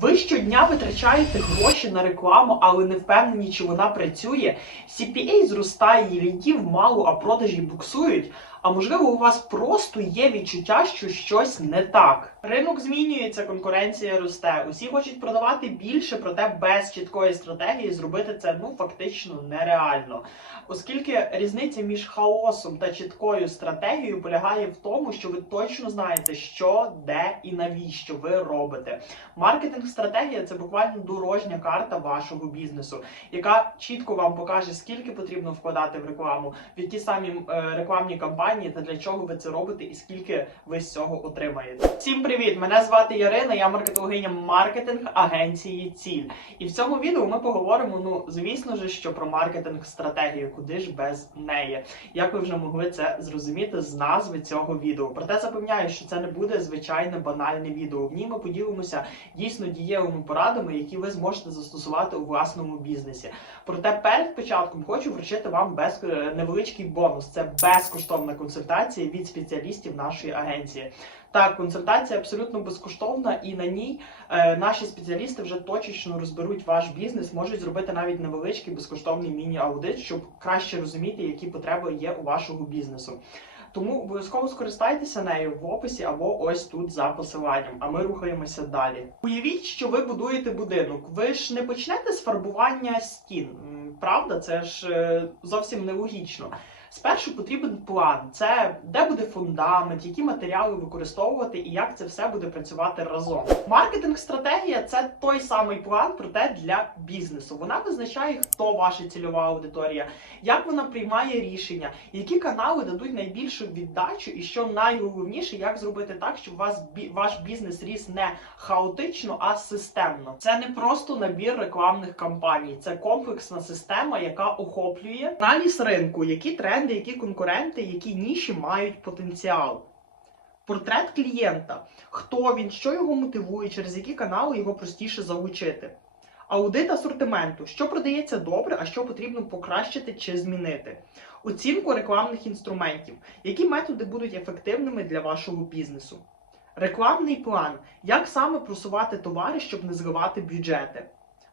Ви щодня витрачаєте гроші на рекламу, але не впевнені, чи вона працює. CPA зростає, лідів мало, а продажі буксують. А можливо, у вас просто є відчуття, що щось не так. Ринок змінюється, конкуренція росте. Усі хочуть продавати більше, проте без чіткої стратегії зробити це ну фактично нереально. Оскільки різниця між хаосом та чіткою стратегією полягає в тому, що ви точно знаєте, що, де і навіщо ви робите. Маркетинг-стратегія це буквально дорожня карта вашого бізнесу, яка чітко вам покаже, скільки потрібно вкладати в рекламу, в які самі е, рекламні кампанії та для чого ви це робите, і скільки ви з цього отримаєте. Всім привіт! Мене звати Ярина, я маркетологиня маркетинг агенції Ціль. І в цьому відео ми поговоримо, ну звісно ж, що про маркетинг-стратегію, куди ж без неї. Як ви вже могли це зрозуміти з назви цього відео. Проте запевняю, що це не буде звичайне банальне відео. В ній ми поділимося дійсно дієвими порадами, які ви зможете застосувати у власному бізнесі. Проте перед початком хочу вручити вам без е, невеличкий бонус. Це безкоштовна консультація від спеціалістів нашої агенції. Так, консультація абсолютно безкоштовна, і на ній е, наші спеціалісти вже точечно розберуть ваш бізнес, можуть зробити навіть невеличкий безкоштовний міні-аудит, щоб краще розуміти, які потреби є у вашого бізнесу. Тому обов'язково скористайтеся нею в описі або ось тут за посиланням. А ми рухаємося далі. Уявіть, що ви будуєте будинок. Ви ж не почнете з фарбування стін, правда? Це ж е, зовсім нелогічно. Спершу потрібен план. Це де буде фундамент, які матеріали використовувати і як це все буде працювати разом. Маркетинг-стратегія це той самий план, проте для бізнесу. Вона визначає, хто ваша цільова аудиторія, як вона приймає рішення, які канали дадуть найбільшу віддачу, і що найголовніше, як зробити так, щоб вас ваш бізнес ріс не хаотично, а системно. Це не просто набір рекламних кампаній, це комплексна система, яка охоплює аналіз ринку, які тренди, які конкуренти, які ніші мають потенціал. Портрет клієнта, хто він, що його мотивує, через які канали його простіше залучити. Аудит асортименту, що продається добре, а що потрібно покращити чи змінити. Оцінку рекламних інструментів, які методи будуть ефективними для вашого бізнесу. Рекламний план, як саме просувати товари, щоб не зривати бюджети.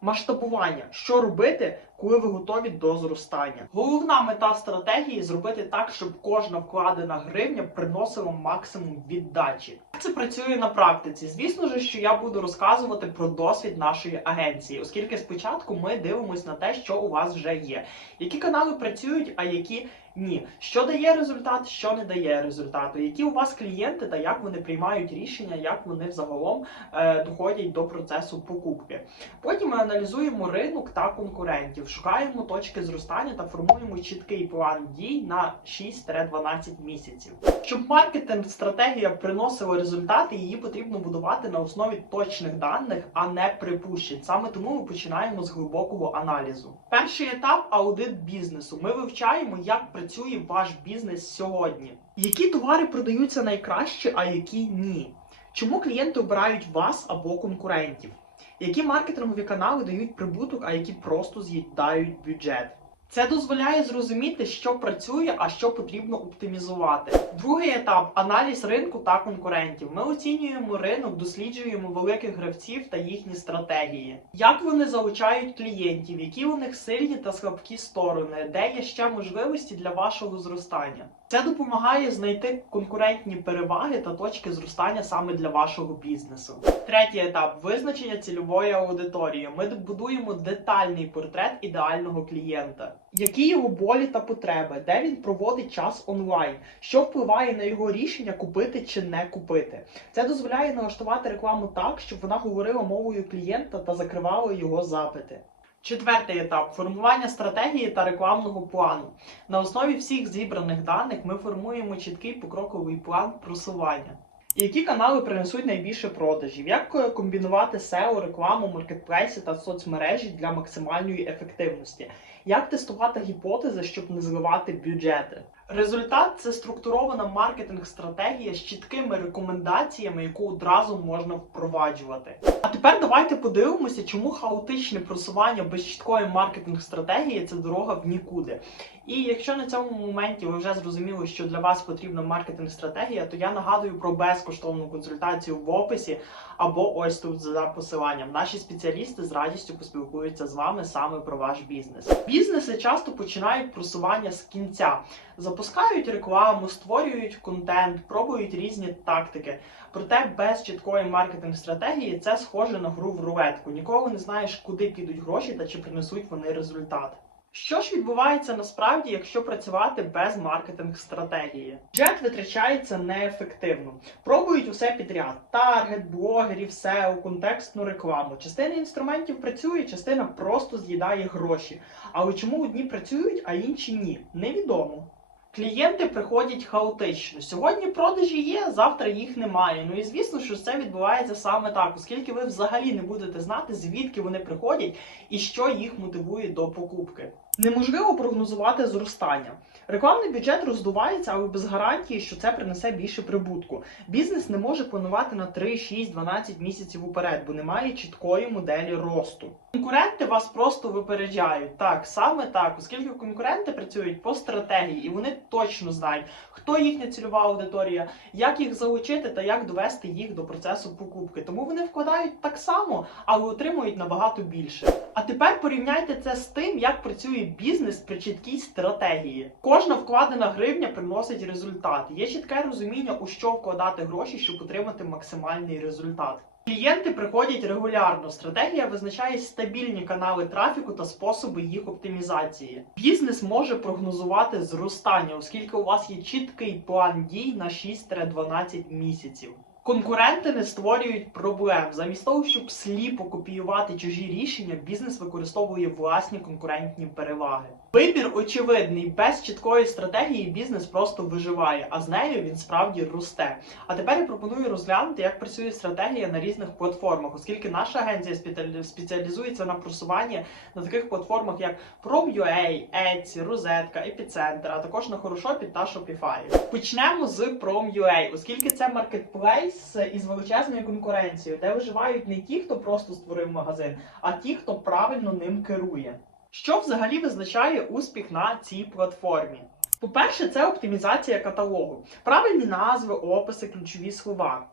Масштабування, що робити, коли ви готові до зростання. Головна мета стратегії зробити так, щоб кожна вкладена гривня приносила максимум віддачі. Як це працює на практиці? Звісно ж, що я буду розказувати про досвід нашої агенції, оскільки спочатку ми дивимося на те, що у вас вже є, які канали працюють, а які ні. Що дає результат, що не дає результату, які у вас клієнти та як вони приймають рішення, як вони взагалом е, доходять до процесу покупки. Потім ми аналізуємо ринок та конкурентів, шукаємо точки зростання та формуємо чіткий план дій на 6-12 місяців. Щоб маркетинг стратегія приносила результати, її потрібно будувати на основі точних даних, а не припущень. Саме тому ми починаємо з глибокого аналізу. Перший етап аудит бізнесу. Ми вивчаємо, як працює ваш бізнес сьогодні. Які товари продаються найкраще, а які ні. Чому клієнти обирають вас або конкурентів? Які маркетингові канали дають прибуток, а які просто з'їдають бюджет? Це дозволяє зрозуміти, що працює, а що потрібно оптимізувати. Другий етап аналіз ринку та конкурентів. Ми оцінюємо ринок, досліджуємо великих гравців та їхні стратегії. Як вони залучають клієнтів, які у них сильні та слабкі сторони, де є ще можливості для вашого зростання. Це допомагає знайти конкурентні переваги та точки зростання саме для вашого бізнесу. Третій етап визначення цільової аудиторії. Ми будуємо детальний портрет ідеального клієнта. Які його болі та потреби, де він проводить час онлайн, що впливає на його рішення купити чи не купити. Це дозволяє налаштувати рекламу так, щоб вона говорила мовою клієнта та закривала його запити. Четвертий етап формування стратегії та рекламного плану. На основі всіх зібраних даних ми формуємо чіткий покроковий план просування. Які канали принесуть найбільше продажів? Як комбінувати SEO, рекламу, маркетплейси та соцмережі для максимальної ефективності? Як тестувати гіпотези, щоб не зливати бюджети? Результат це структурована маркетинг-стратегія з чіткими рекомендаціями, яку одразу можна впроваджувати. А тепер давайте подивимося, чому хаотичне просування без чіткої маркетинг-стратегії це дорога в нікуди. І якщо на цьому моменті ви вже зрозуміли, що для вас потрібна маркетинг-стратегія, то я нагадую про безкоштовну консультацію в описі або ось тут за посиланням. Наші спеціалісти з радістю поспілкуються з вами саме про ваш бізнес. Бізнеси часто починають просування з кінця, запускають рекламу, створюють контент, пробують різні тактики. Проте без чіткої маркетинг-стратегії це схоже на гру в рулетку. Ніколи не знаєш, куди підуть гроші та чи принесуть вони результат. Що ж відбувається насправді, якщо працювати без маркетинг-стратегії? Бюджет витрачається неефективно. Пробують усе підряд: таргет, блогерів, SEO, контекстну рекламу. Частина інструментів працює, частина просто з'їдає гроші. Але чому одні працюють, а інші ні? Невідомо. Клієнти приходять хаотично. Сьогодні продажі є, завтра їх немає. Ну і звісно, що це відбувається саме так, оскільки ви взагалі не будете знати, звідки вони приходять і що їх мотивує до покупки. Неможливо прогнозувати зростання. Рекламний бюджет роздувається, але без гарантії, що це принесе більше прибутку. Бізнес не може планувати на 3, 6, 12 місяців уперед, бо немає чіткої моделі росту. Конкуренти вас просто випереджають. Так, саме так, оскільки конкуренти працюють по стратегії, і вони точно знають, хто їхня цільова аудиторія, як їх залучити та як довести їх до процесу покупки. Тому вони вкладають так само, але отримують набагато більше. А тепер порівняйте це з тим, як працює бізнес при чіткій стратегії. Кожна вкладена гривня приносить результат. Є чітке розуміння, у що вкладати гроші, щоб отримати максимальний результат. Клієнти приходять регулярно. Стратегія визначає стабільні канали трафіку та способи їх оптимізації. Бізнес може прогнозувати зростання, оскільки у вас є чіткий план дій на 6-12 місяців. Конкуренти не створюють проблем. Замість того, щоб сліпо копіювати чужі рішення, бізнес використовує власні конкурентні переваги. Вибір очевидний, без чіткої стратегії бізнес просто виживає, а з нею він справді росте. А тепер я пропоную розглянути, як працює стратегія на різних платформах, оскільки наша агенція спеціалізується на просуванні на таких платформах, як Prom.ua, Etsy, Розетка, Epicenter, а також на Хорошопі та Shopify. Почнемо з Prom.ua, оскільки це маркетплейс із величезною конкуренцією, де виживають не ті, хто просто створив магазин, а ті, хто правильно ним керує. Що взагалі визначає успіх на цій платформі? По-перше, це оптимізація каталогу, правильні назви, описи, ключові слова.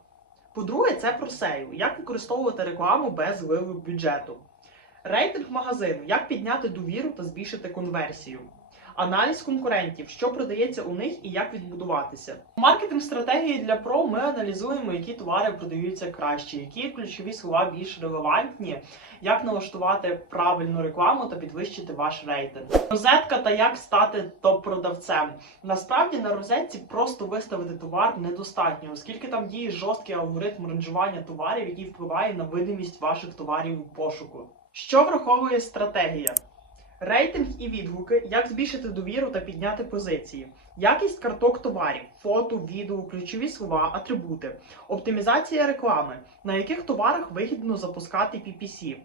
По-друге, це про SEO, як використовувати рекламу без зливу бюджету. Рейтинг магазину, як підняти довіру та збільшити конверсію. Аналіз конкурентів, що продається у них і як відбудуватися. У маркетинг-стратегії для ПРО ми аналізуємо, які товари продаються краще, які ключові слова більш релевантні, як налаштувати правильну рекламу та підвищити ваш рейтинг. Розетка та як стати топ-продавцем. Насправді на розетці просто виставити товар недостатньо, оскільки там діє жорсткий алгоритм ранжування товарів, який впливає на видимість ваших товарів у пошуку. Що враховує стратегія? Рейтинг і відгуки, як збільшити довіру та підняти позиції, якість карток товарів, фото, відео, ключові слова, атрибути, оптимізація реклами, на яких товарах вигідно запускати PPC,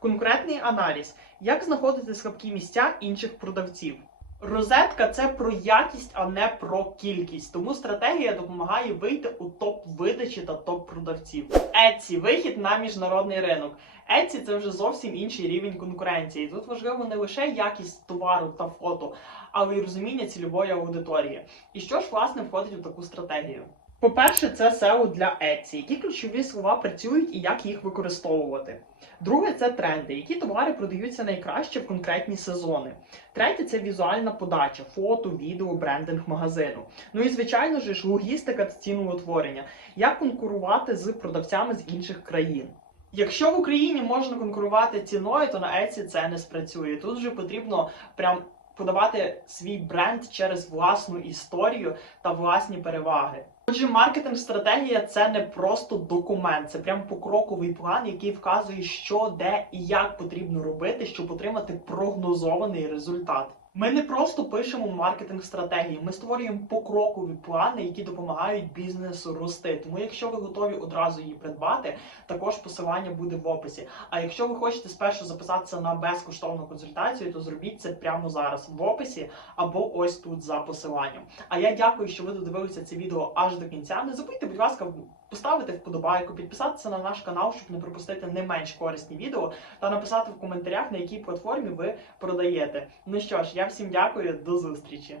конкретний аналіз, як знаходити слабкі місця інших продавців. Розетка це про якість, а не про кількість. Тому стратегія допомагає вийти у топ видачі та топ продавців. Etsy – вихід на міжнародний ринок. Etsy – це вже зовсім інший рівень конкуренції. Тут важливо не лише якість товару та фото, але й розуміння цільової аудиторії. І що ж власне входить у таку стратегію? По-перше, це SEO для Etsy, які ключові слова працюють і як їх використовувати. Друге, це тренди, які товари продаються найкраще в конкретні сезони. Третє це візуальна подача, фото, відео, брендинг магазину. Ну і звичайно ж логістика та ціноутворення, як конкурувати з продавцями з інших країн. Якщо в Україні можна конкурувати ціною, то на Etsy це не спрацює. Тут вже потрібно прям подавати свій бренд через власну історію та власні переваги. Отже, маркетинг-стратегія це не просто документ, це прям покроковий план, який вказує, що, де і як потрібно робити, щоб отримати прогнозований результат. Ми не просто пишемо маркетинг стратегії, ми створюємо покрокові плани, які допомагають бізнесу рости. Тому, якщо ви готові одразу її придбати, також посилання буде в описі. А якщо ви хочете спершу записатися на безкоштовну консультацію, то зробіть це прямо зараз в описі або ось тут за посиланням. А я дякую, що ви додивилися це відео аж до кінця. Не забудьте, будь ласка, поставити вподобайку, підписатися на наш канал, щоб не пропустити не менш корисні відео, та написати в коментарях, на якій платформі ви продаєте. Ну що ж, я всім дякую, до зустрічі.